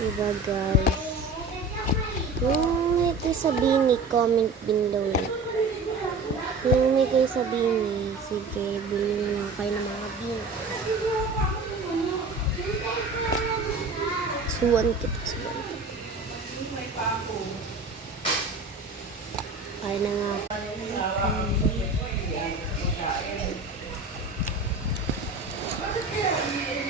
Diba guys? Kung ito sabihin ni comment below. Kung may kayo sabihin sige, bilhin na kayo ng mga bin. Suwan kita. Ay na nga. Okay.